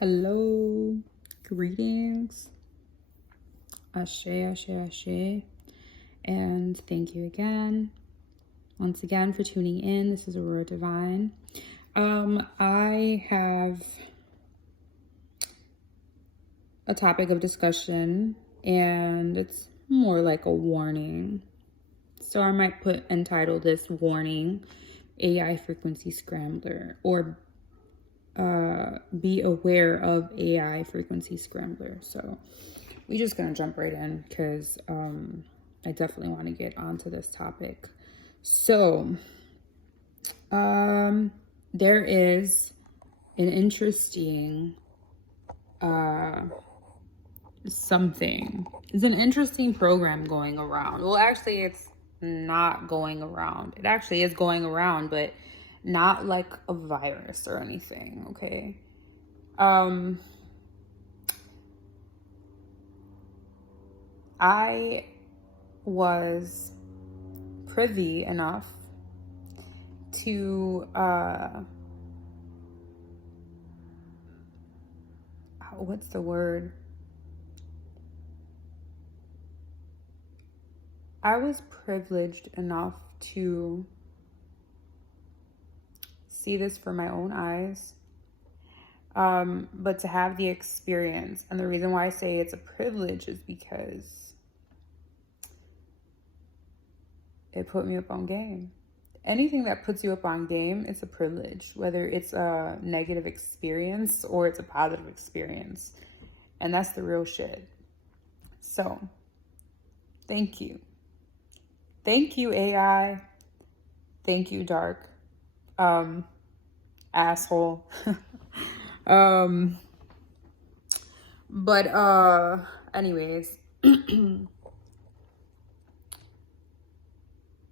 Hello, greetings, ashe, ashe, ashe, and thank you once again for tuning in. This is Aurora Divine. I have a topic of discussion, and it's more like a warning. So I might entitle this warning, AI frequency scrambler, or be aware of AI frequency scrambler. So we're just gonna jump right in because I definitely want to get onto this topic. So there is an interesting it's an interesting program going around. Well, actually it's not going around. It actually is going around, but not like a virus or anything. Okay. I was privy enough to what's the word? I was privileged enough to see this for my own eyes, but to have the experience. And the reason why I say it's a privilege is because it put me up on game. Anything that puts you up on game, it's a privilege, whether it's a negative experience or it's a positive experience. And that's the real shit. So, thank you. Thank you, AI. Thank you, Dark. Asshole. But anyways,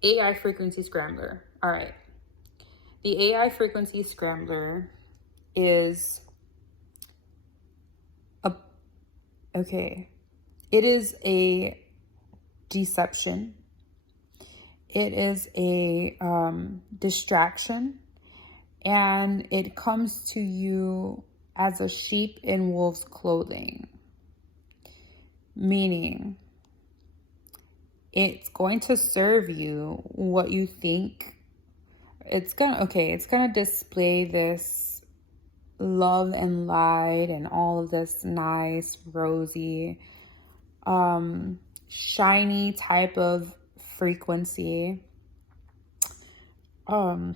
AI frequency scrambler. All right. The AI frequency scrambler is it is a deception. It is a distraction, and it comes to you as a sheep in wolf's clothing, meaning it's going to serve you what you think. It's gonna display this love and light and all of this nice, rosy, shiny type of frequency. Now,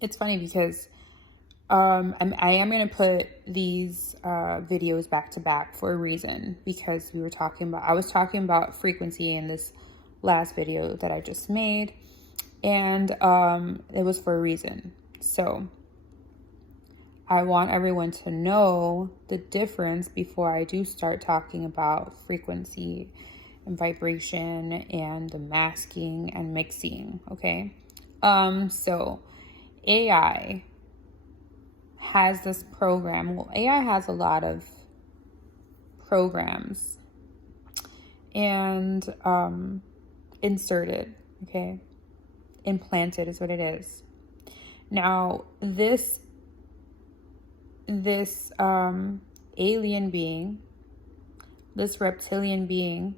it's funny because I am going to put these videos back to back for a reason, because I was talking about frequency in this last video that I just made, and it was for a reason. So I want everyone to know the difference before I do start talking about frequency and vibration and the masking and mixing. Okay. So AI has this program. Well, AI has a lot of programs and inserted, okay? Implanted is what it is. Now, this alien being, this reptilian being,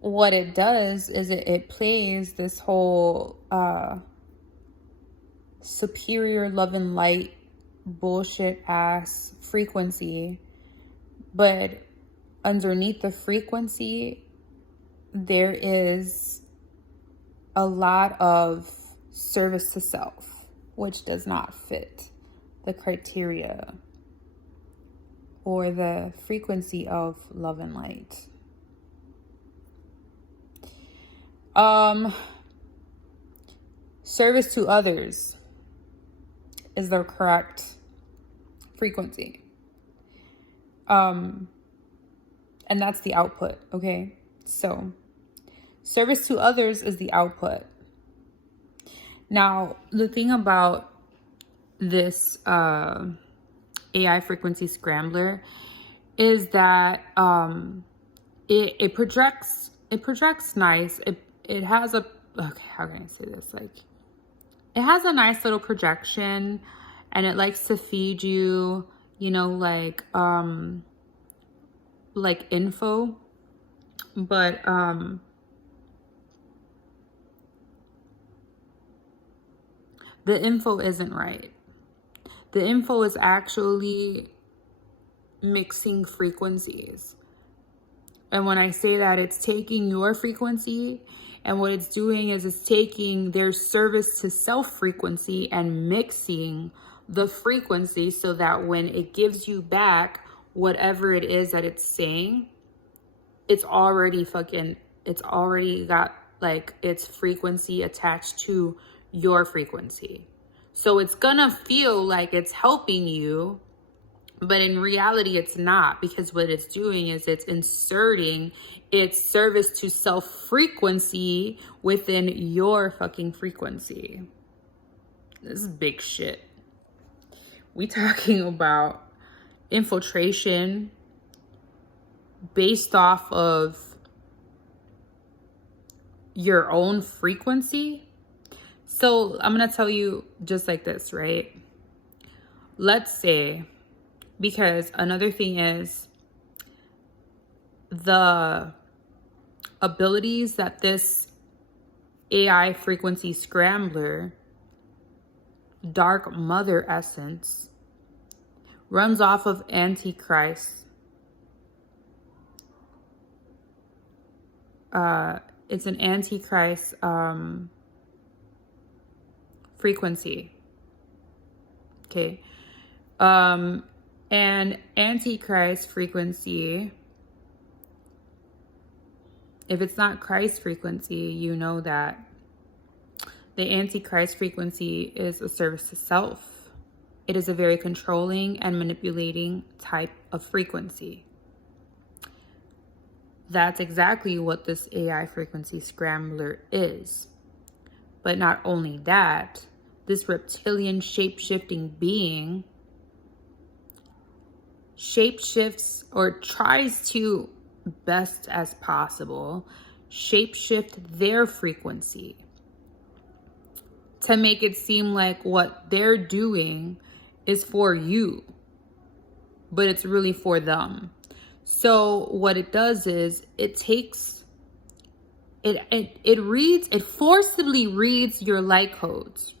what it does is it plays this whole superior love and light bullshit ass frequency, but underneath the frequency there is a lot of service to self, which does not fit the criteria or the frequency of love and light. Service to others is the correct frequency. And that's the output, okay? So, service to others is the output. Now, the thing about this AI frequency scrambler is that it projects nice. It has a okay, how can I say this? Like, it has a nice little projection, and it likes to feed you, you know, like info, but the info isn't right. The info is actually mixing frequencies. And when I say that, it's taking your frequency, and what it's doing is it's taking their service to self frequency and mixing the frequency so that when it gives you back whatever it is that it's saying, it's already got like its frequency attached to your frequency. So it's gonna feel like it's helping you, but in reality, it's not, because what it's doing is it's inserting its service to self frequency within your fucking frequency. This is big shit. We talking about infiltration based off of your own frequency. So I'm going to tell you just like this, right? Let's say, because another thing is the abilities that this AI frequency scrambler, dark mother essence, runs off of Antichrist. It's an Antichrist frequency. Okay. And Antichrist frequency, if it's not Christ frequency, you know that the Antichrist frequency is a service to self. It is a very controlling and manipulating type of frequency. That's exactly what this AI frequency scrambler is. But not only that, this reptilian shape-shifting being shapeshifts, or tries to, best as possible, shapeshift their frequency to make it seem like what they're doing is for you, but it's really for them. So what it does is it takes, it forcibly reads your light codes.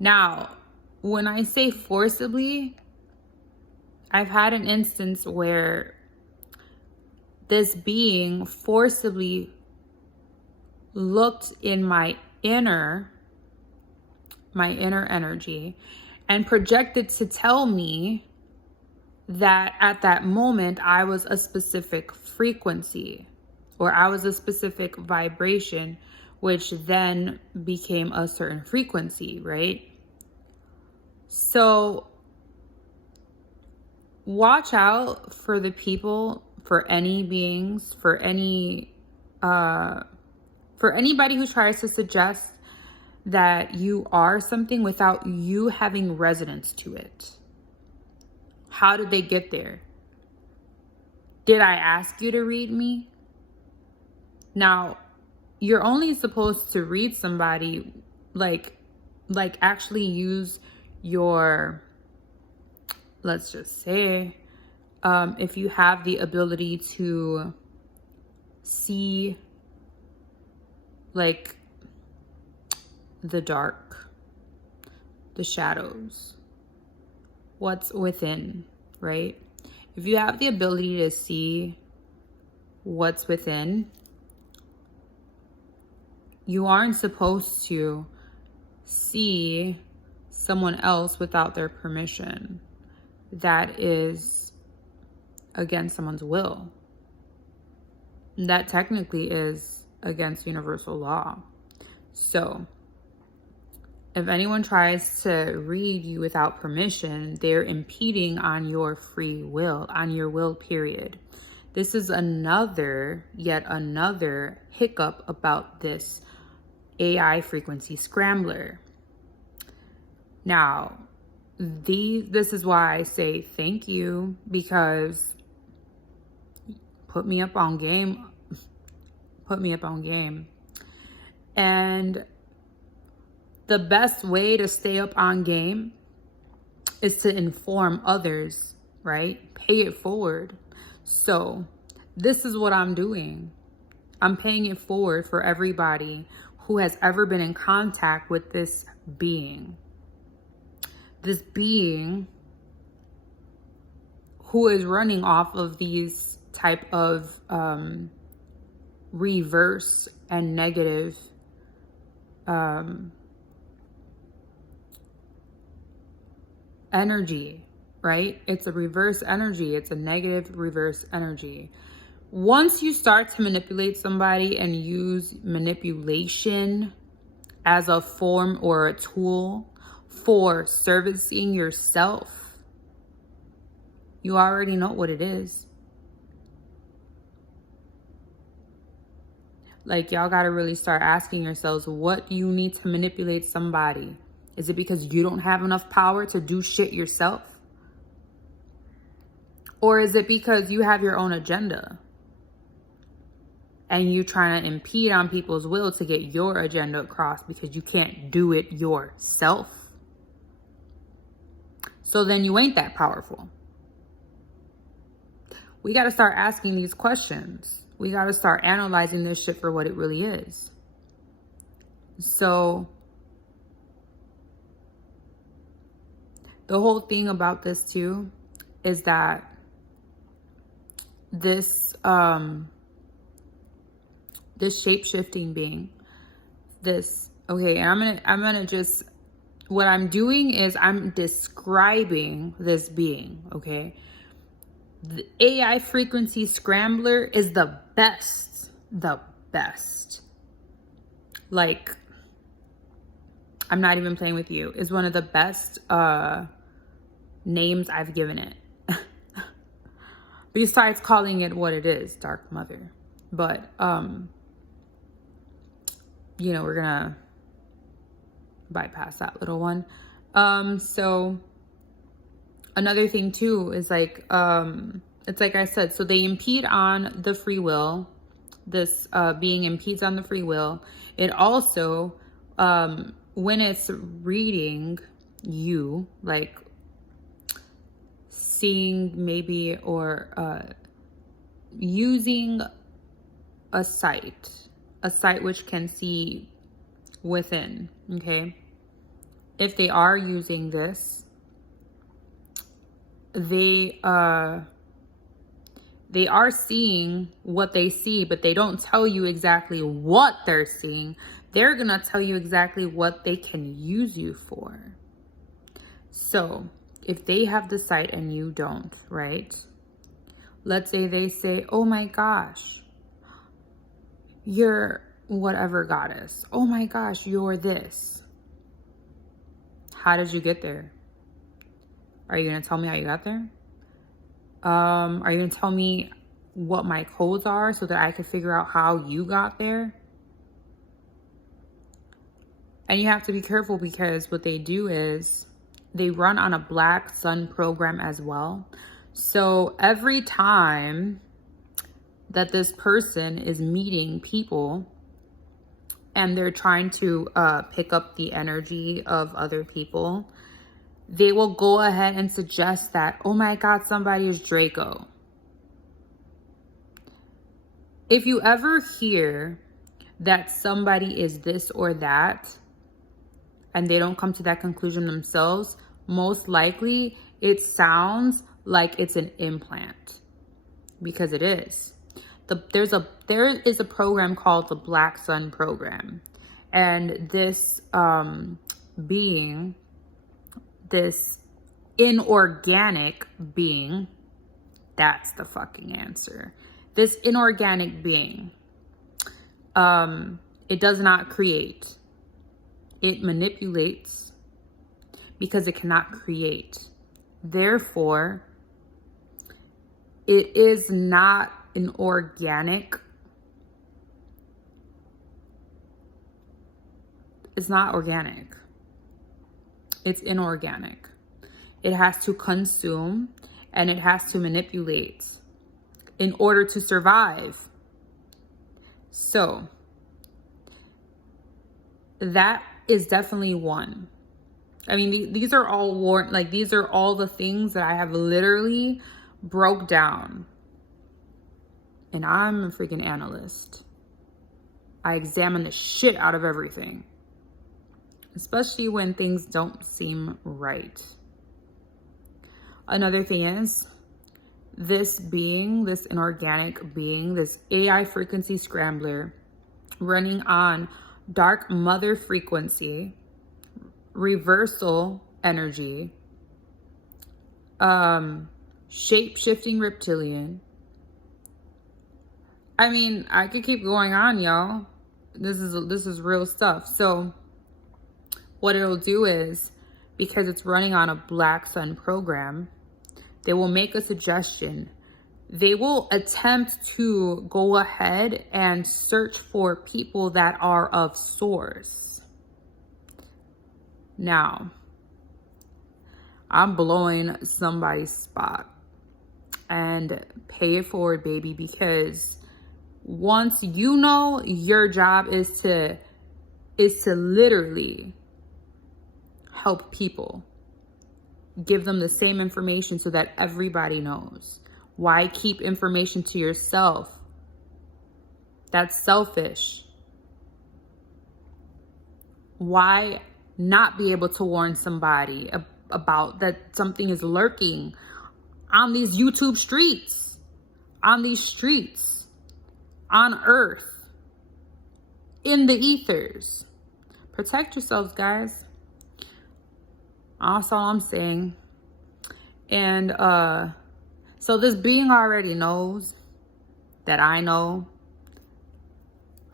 Now, when I say forcibly, I've had an instance where this being forcibly looked in my inner energy and projected to tell me that at that moment I was a specific frequency, or I was a specific vibration, which then became a certain frequency, right? So watch out for the people, for any beings, for anybody who tries to suggest that you are something without you having resonance to it. How did they get there? Did I ask you to read me? Now, you're only supposed to read somebody, like actually use your, let's just say, if you have the ability to see like the dark, the shadows, what's within, right? If you have the ability to see what's within, you aren't supposed to see someone else without their permission. That is against someone's will. That technically is against universal law. So if anyone tries to read you without permission, they're impeding on your free will, on your will, period. This is yet another hiccup about this AI frequency scrambler. Now, this is why I say thank you, because put me up on game. And the best way to stay up on game is to inform others, right? Pay it forward. So this is what I'm doing. I'm paying it forward for everybody who has ever been in contact with this being. This being who is running off of these type of reverse and negative energy, right? It's a reverse energy. It's a negative reverse energy. Once you start to manipulate somebody and use manipulation as a form or a tool for servicing yourself, you already know what it is. Like, y'all got to really start asking yourselves, what do you need to manipulate somebody? Is it because you don't have enough power to do shit yourself? Or is it because you have your own agenda and you trying to impede on people's will to get your agenda across because you can't do it yourself? So then you ain't that powerful. We got to start asking these questions. We got to start analyzing this shit for what it really is. So the whole thing about this too is that this this shape-shifting being, this, okay, and I'm gonna just, what I'm doing is I'm describing this being, okay? The AI frequency scrambler is the best. Like, I'm not even playing with you. It's one of the best names I've given it. Besides calling it what it is, Dark Mother. But, you know, we're gonna bypass that little one. So another thing too is like, it's like I said, so they impede on the free will. This being impedes on the free will. It also, when it's reading you, like seeing maybe or using a sight which can see within, okay? If they are using this, they are seeing what they see, but they don't tell you exactly what they're seeing. They're gonna tell you exactly what they can use you for. So if they have the sight and you don't, right? Let's say they say, oh my gosh, you're whatever goddess. Oh my gosh, you're this. How did you get there? Are you gonna tell me how you got there? Are you gonna tell me what my codes are so that I can figure out how you got there? And you have to be careful because what they do is they run on a Black Sun program as well. So every time that this person is meeting people and they're trying to pick up the energy of other people, they will go ahead and suggest that, oh my God, somebody is Draco. If you ever hear that somebody is this or that, and they don't come to that conclusion themselves, most likely it sounds like it's an implant, because it is. There is a program called the Black Sun program, and this being, this inorganic being, that's the fucking answer. This inorganic being, it does not create. It manipulates because it cannot create. Therefore, it is not an organic. It's not organic. It's inorganic. It has to consume and it has to manipulate in order to survive. So that is definitely one. I mean, these are all these are all the things that I have literally broke down. And I'm a freaking analyst. I examine the shit out of everything, especially when things don't seem right. Another thing is, this being, this inorganic being, this AI frequency scrambler running on dark mother frequency, reversal energy, shape-shifting reptilian. I mean, I could keep going on, y'all. This is real stuff. So what it'll do is, because it's running on a Black Sun program, they will make a suggestion. They will attempt to go ahead and search for people that are of source. Now, I'm blowing somebody's spot, and pay it forward, baby, because once you know, your job is to literally help people. Give them the same information so that everybody knows. Why keep information to yourself? That's selfish. Why not be able to warn somebody about that something is lurking on these YouTube streets, on these streets, on Earth, in the ethers? Protect yourselves, guys. That's all I'm saying. And so this being already knows that I know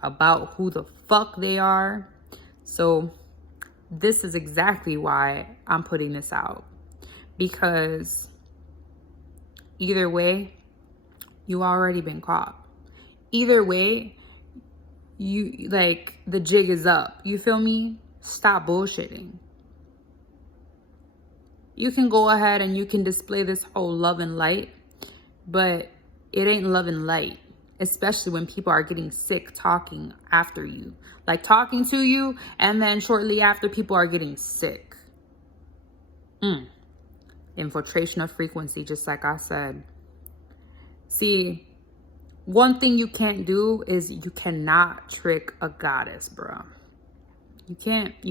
about who the fuck they are. So this is exactly why I'm putting this out. Because either way, you already been caught. Either way, you like, the jig is up. You feel me? Stop bullshitting. You can go ahead and you can display this whole love and light, but it ain't love and light, especially when people are getting sick talking after you, like talking to you, and then shortly after people are getting sick. Infiltration of frequency, just like I said. See, one thing you can't do is you cannot trick a goddess, bro. You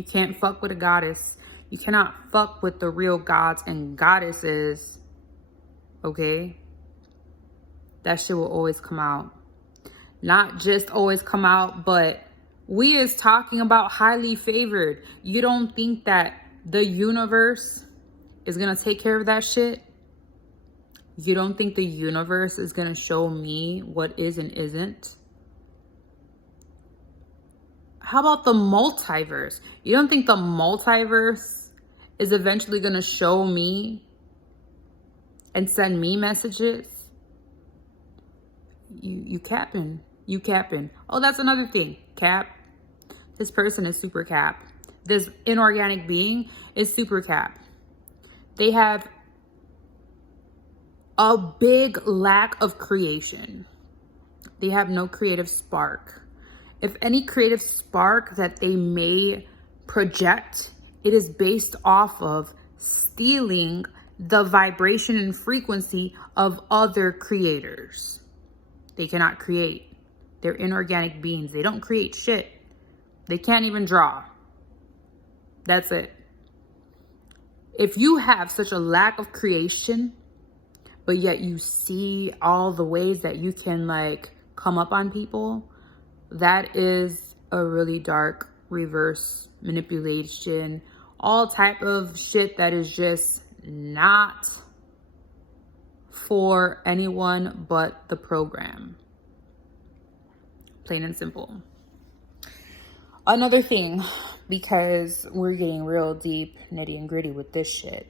can't fuck with a goddess. You cannot fuck with the real gods and goddesses, okay? That shit will always come out. Not just always come out, but we is talking about highly favored. You don't think that the universe is gonna take care of that shit? You don't think the universe is gonna show me what is and isn't? How about the multiverse? You don't think the multiverse is eventually going to show me and send me messages? You capping. You capping. Oh, that's another thing. Cap. This person is super cap. This inorganic being is super cap. They have a big lack of creation. They have no creative spark. If any creative spark that they may project, it is based off of stealing the vibration and frequency of other creators. They cannot create. They're inorganic beings. They don't create shit. They can't even draw. That's it. If you have such a lack of creation, but yet you see all the ways that you can like come up on people, that is a really dark reverse manipulation, all type of shit that is just not for anyone but the program. Plain and simple. Another thing, because we're getting real deep, nitty and gritty with this shit.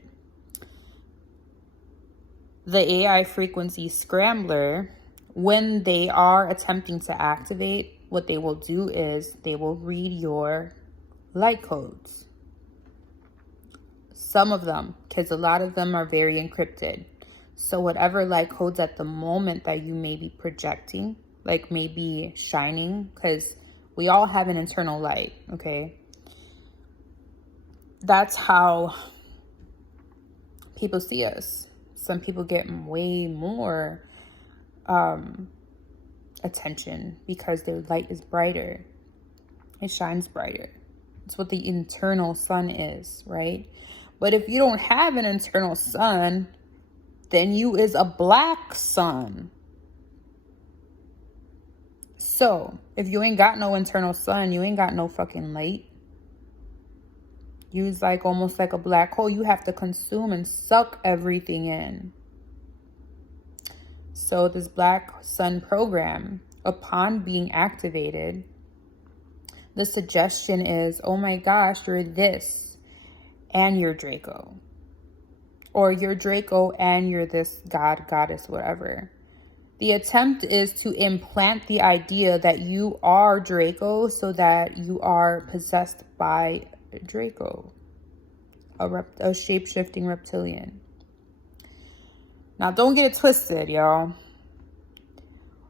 The AI frequency scrambler, when they are attempting to activate, what they will do is they will read your light codes. Some of them, because a lot of them are very encrypted. So whatever light codes at the moment that you may be projecting, like maybe shining, because we all have an internal light, okay? that's how people see us. Some people get way more attention because their light is brighter. It shines brighter. It's what the internal sun is, right? But if you don't have an internal sun, then you is a black sun. So if you ain't got no internal sun, you ain't got no fucking light. You's like almost like a black hole. You have to consume and suck everything in. So this Black Sun program, upon being activated, the suggestion is, oh my gosh, you're this and you're Draco. Or you're Draco and you're this god, goddess, whatever. The attempt is to implant the idea that you are Draco so that you are possessed by Draco, a shape-shifting reptilian. Now, don't get it twisted, y'all.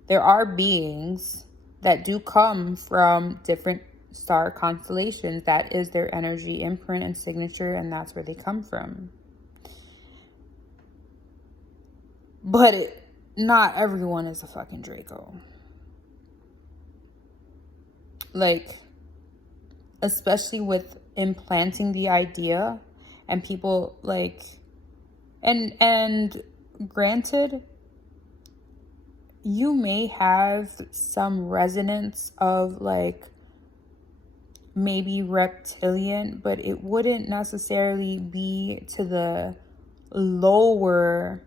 There are beings that do come from different star constellations. That is their energy imprint and signature, and that's where they come from. But not everyone is a fucking Draco. Like, especially with implanting the idea and people like, and granted, you may have some resonance of like maybe reptilian, but it wouldn't necessarily be to the lower,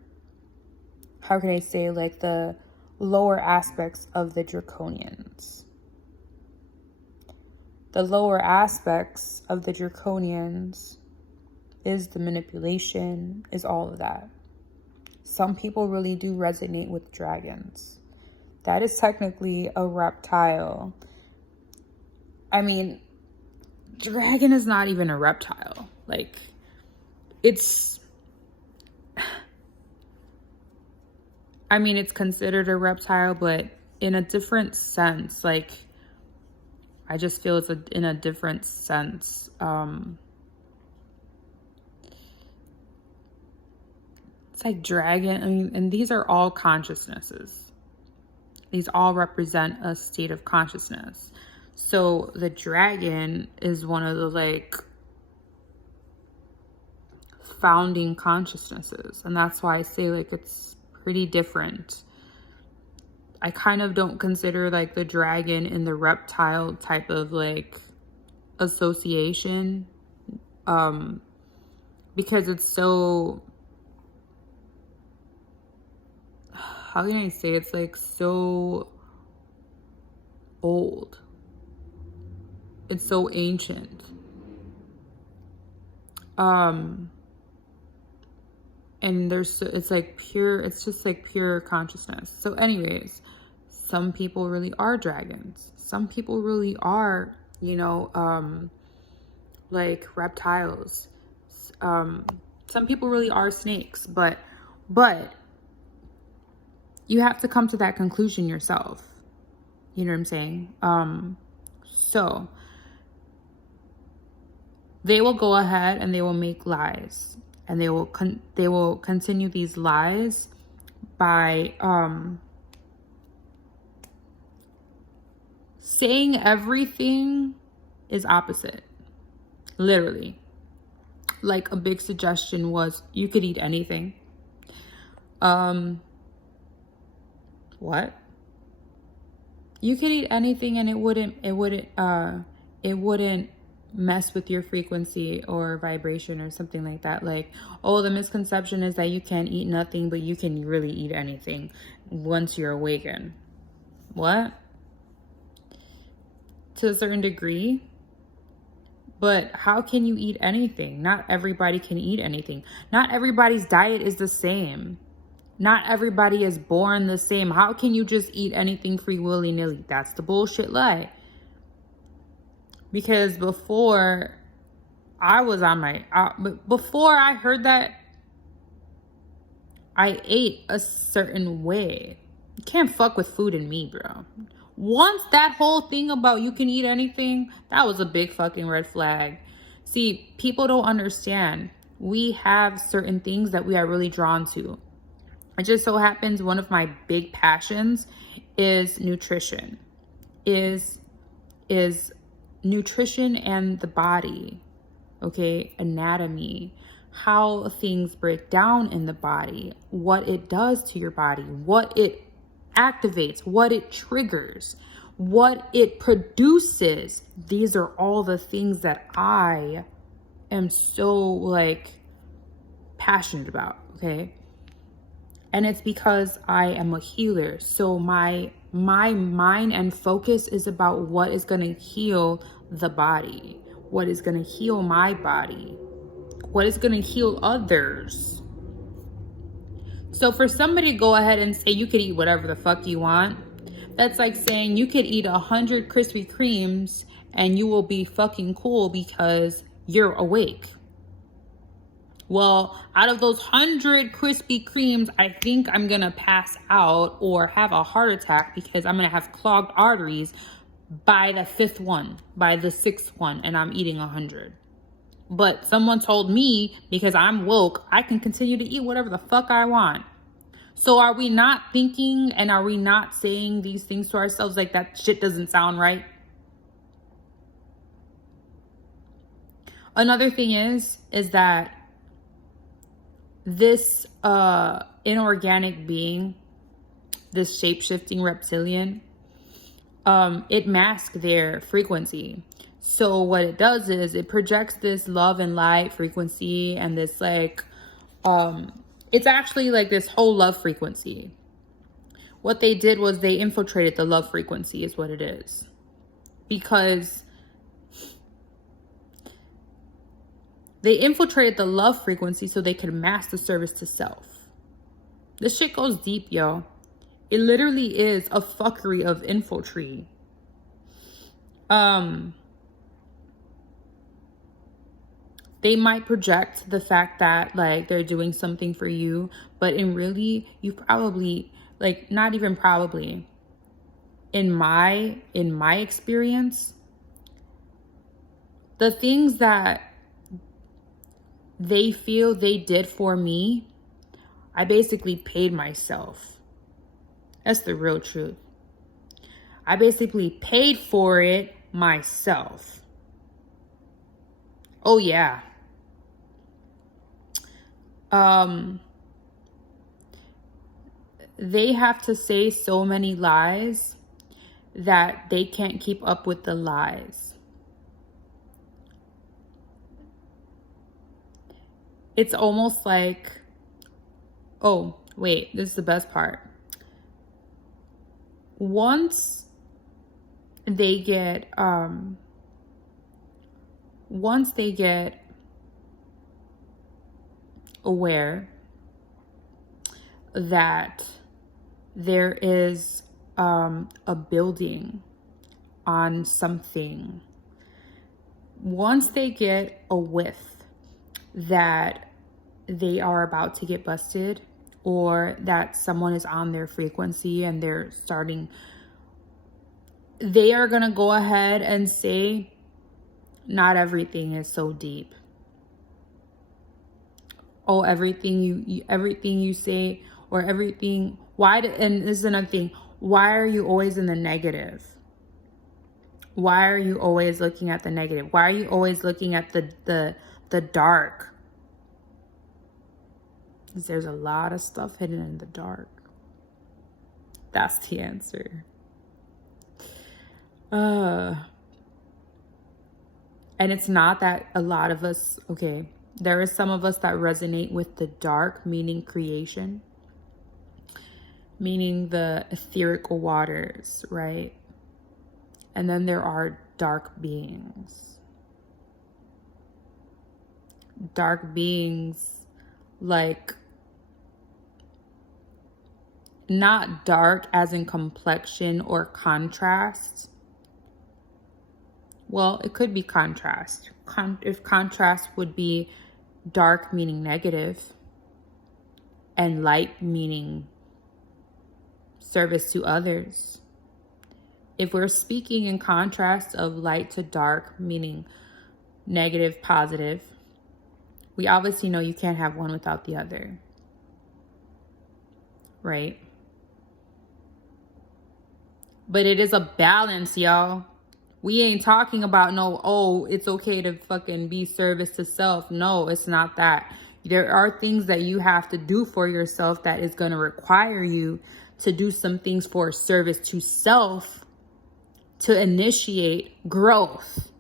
how can I say, like the lower aspects of the draconians. The lower aspects of the draconians is the manipulation, is all of that. Some people really do resonate with dragons. That is technically a reptile. I mean, dragon is not even a reptile. Like, it's considered a reptile, but in a different sense. Like, I just feel it's in a different sense. It's like dragon, and these are all consciousnesses. These all represent a state of consciousness. So the dragon is one of the like founding consciousnesses. And that's why I say like it's pretty different. I kind of don't consider like the dragon in the reptile type of like association, because it's so, how can I say, it's like so old. It's so ancient. And it's like pure, it's just like pure consciousness. So anyways, some people really are dragons. Some people really are, like reptiles. Some people really are snakes, but you have to come to that conclusion yourself. You know what I'm saying? So they will go ahead and they will make lies, and they will continue these lies by saying everything is opposite. Literally. Like a big suggestion was you could eat anything. What? You could eat anything and it wouldn't mess with your frequency or vibration or something like that. Like, oh, the misconception is that you can't eat nothing, but you can really eat anything once you're awakened. What? To a certain degree. But how can you eat anything? Not everybody can eat anything. Not everybody's diet is the same. Not everybody is born the same. How can you just eat anything free willy-nilly? That's the bullshit lie. Because before I was on my, before I heard that, I ate a certain way. You can't fuck with food and me, bro. Once that whole thing about you can eat anything, that was a big fucking red flag. See, people don't understand. We have certain things that we are really drawn to. It just so happens one of my big passions is nutrition. Is nutrition and the body. Okay, anatomy, how things break down in the body, what it does to your body, what it activates, what it triggers, what it produces. These are all the things that I am so like passionate about, okay? And it's because I am a healer. So my mind and focus is about what is going to heal the body, what is going to heal my body, what is going to heal others. So for somebody to go ahead and say you could eat whatever the fuck you want, that's like saying you could eat 100 Krispy Kremes and you will be fucking cool because you're awake. Well, out of those 100 Krispy Kremes, I think I'm going to pass out or have a heart attack because I'm going to have clogged arteries by the 5th one, by the 6th one, and I'm eating 100. But someone told me because I'm woke, I can continue to eat whatever the fuck I want. So are we not thinking and are we not saying these things to ourselves like that shit doesn't sound right? Another thing is that this inorganic being, this shape-shifting reptilian, it masks their frequency. So what it does is it projects this love and light frequency and this like, it's actually like this whole love frequency. What they did was they infiltrated the love frequency is what it is. Because they infiltrated the love frequency so they could mask the service to self. This shit goes deep, yo. It literally is a fuckery of infiltrate. They might project the fact that like they're doing something for you, but in really, you probably, like not even probably, in my experience, the things that they feel they did for me, I basically paid myself. That's the real truth. I basically paid for it myself. Oh yeah. They have to say so many lies that they can't keep up with the lies. It's almost like, oh, wait, this is the best part. Once they get aware that there is a building on something, once they get a whiff that they are about to get busted or that someone is on their frequency and they are going to go ahead and say, not everything is so deep. Oh, everything you say or everything, and this is another thing, why are you always in the negative? Why are you always looking at the negative? Why are you always looking at the dark? Because there's a lot of stuff hidden in the dark. That's the answer. And it's not that a lot of us, okay, there is some of us that resonate with the dark, meaning creation, meaning the etherical waters, right? And then there are dark beings. Dark beings, like, not dark as in complexion or contrast. Well, it could be contrast. If contrast would be dark meaning negative and light meaning service to others. If we're speaking in contrast of light to dark, meaning negative, positive. We obviously know you can't have one without the other, right? But it is a balance, y'all. We ain't talking about oh, it's okay to fucking be service to self. No, it's not that. There are things that you have to do for yourself that is going to require you to do some things for service to self to initiate growth.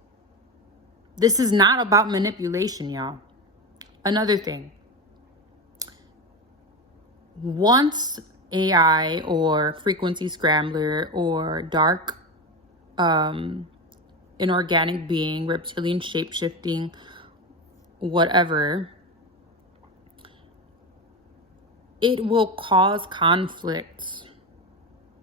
This is not about manipulation, y'all. Another thing. Once AI or frequency scrambler or dark inorganic being, reptilian shape-shifting, whatever, it will cause conflict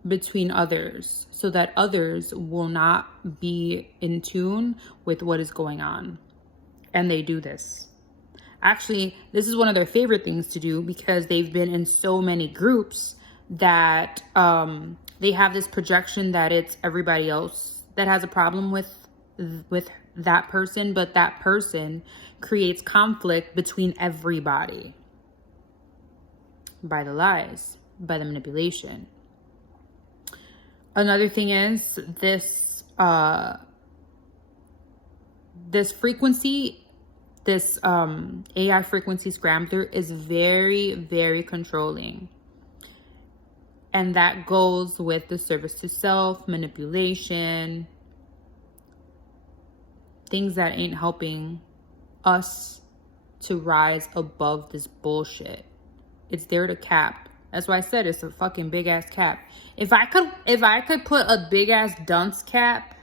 between others so that others will not be in tune with what is going on. And they do this. Actually, this is one of their favorite things to do because they've been in so many groups that they have this projection that it's everybody else that has a problem with that person, but that person creates conflict between everybody by the lies, by the manipulation. Another thing is this frequency, this AI frequency scrambler is very, very controlling. And that goes with the service to self, manipulation, things that ain't helping us to rise above this bullshit. It's there to cap. That's why I said it's a fucking big ass cap. If I could put a big ass dunce cap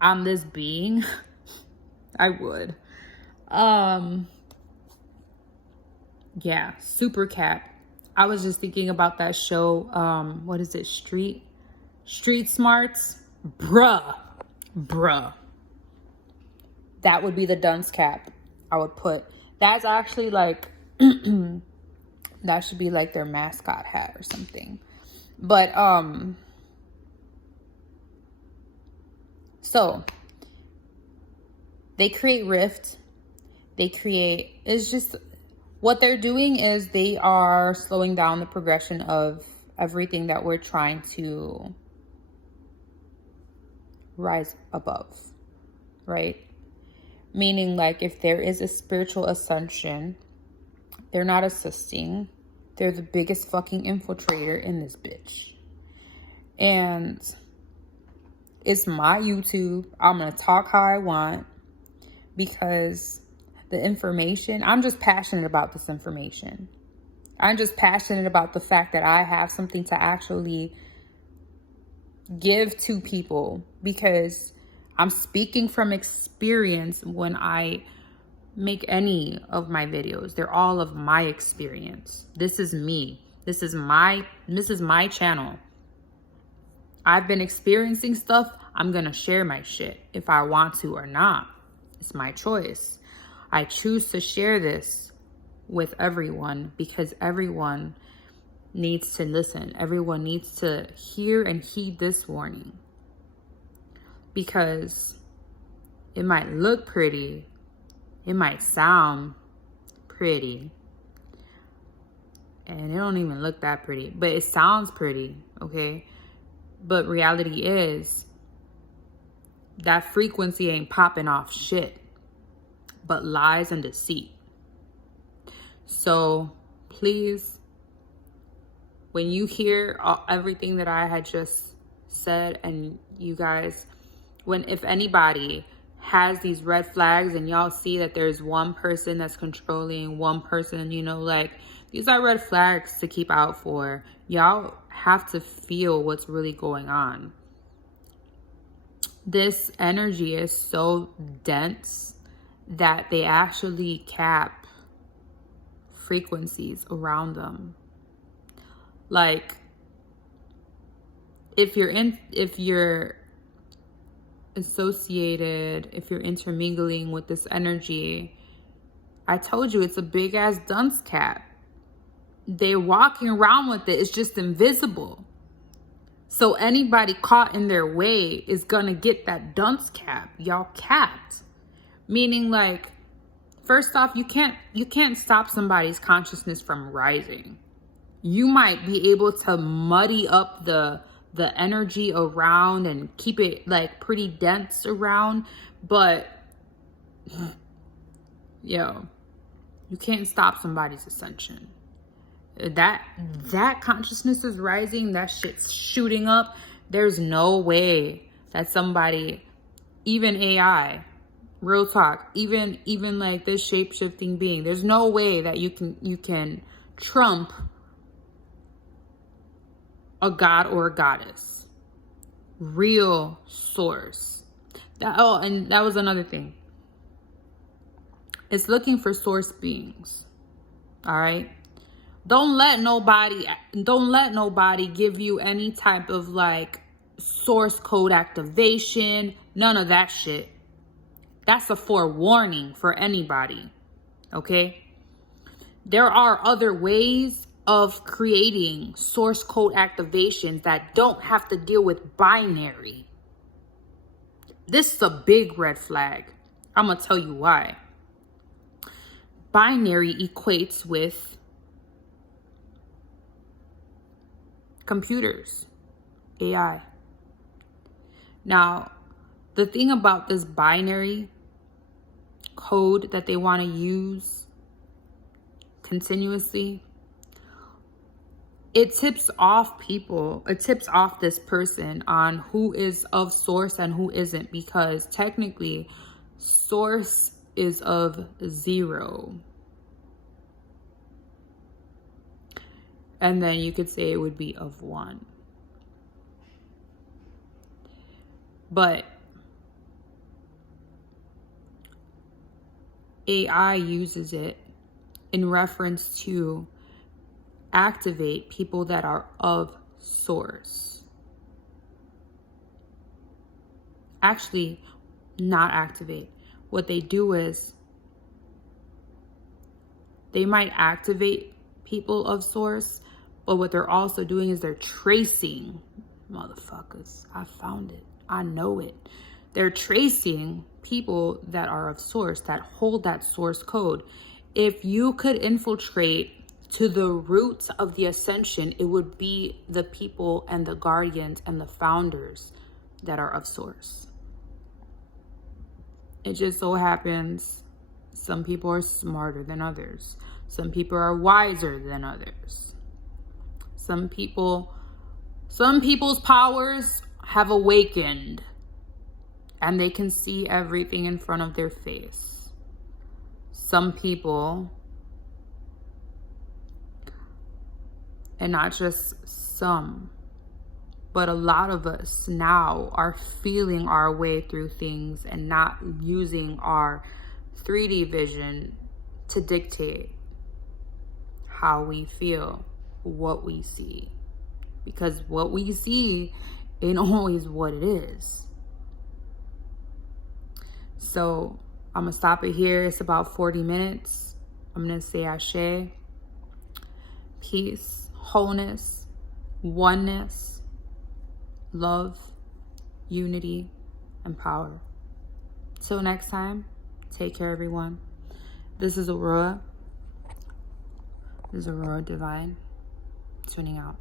on this being, I would. Yeah, super cap. I was just thinking about that show. What is it? Street Smarts? Bruh. That would be the dunce cap I would put. That's actually like, that should be like their mascot hat or something. But, so they create rift. It's just, what they're doing is they are slowing down the progression of everything that we're trying to rise above, right? Meaning, like, if there is a spiritual ascension, they're not assisting. They're the biggest fucking infiltrator in this bitch. And it's my YouTube. I'm going to talk how I want because the information, I'm just passionate about this information. I'm just passionate about the fact that I have something to actually give to people because I'm speaking from experience when I make any of my videos. They're all of my experience. This is me. This is my channel. I've been experiencing stuff. I'm going to share my shit if I want to or not. It's my choice. I choose to share this with everyone because everyone needs to listen. Everyone needs to hear and heed this warning. Because it might look pretty. It might sound pretty. And it don't even look that pretty. But it sounds pretty, okay? But reality is that frequency ain't popping off shit. But lies and deceit. So please, when you hear everything that I had just said, and you guys, if anybody has these red flags and y'all see that there's one person that's controlling one person, like, these are red flags to keep out for. Y'all have to feel what's really going on. This energy is so dense that they actually cap frequencies around them. Like, if you're associated, if you're intermingling with this energy, I told you it's a big ass dunce cap. They're walking around with it. It's just invisible. So anybody caught in their way is gonna get that dunce cap. Y'all capped. Meaning, like, first off, you can't stop somebody's consciousness from rising. You might be able to muddy up the energy around and keep it like pretty dense around, but yo, you can't stop somebody's ascension. That consciousness is rising, that shit's shooting up. There's no way that somebody, even AI, real talk, even like this shape-shifting being, there's no way that you can trump a god or a goddess. Real source. And that was another thing. It's looking for source beings. All right? Don't let nobody give you any type of like source code activation. None of that shit. That's a forewarning for anybody. Okay? There are other ways of creating source code activations that don't have to deal with binary. This is a big red flag. I'm going to tell you why. Binary equates with computers, AI. Now, the thing about this binary code that they want to use continuously, it tips off this person on who is of source and who isn't, because technically source is of 0. And then you could say it would be of 1. But AI uses it in reference to activate people that are of source. Actually, not activate. What they do is they might activate people of source, but what they're also doing is they're tracing, motherfuckers, I found it, I know it. They're tracing people that are of source, that hold that source code. If you could infiltrate to the roots of the ascension, it would be the people and the guardians and the founders that are of source. It just so happens some people are smarter than others. Some people are wiser than others. Some people's powers have awakened and they can see everything in front of their face. Some people, and not just some, but a lot of us now are feeling our way through things and not using our 3D vision to dictate how we feel, what we see. Because what we see ain't always what it is. So I'm gonna stop it here. It's about 40 minutes. I'm gonna say Ashe. Peace, wholeness, oneness, love, unity, and power. Till next time, take care, everyone. This is Aurora. This is Aurora Divine, tuning out.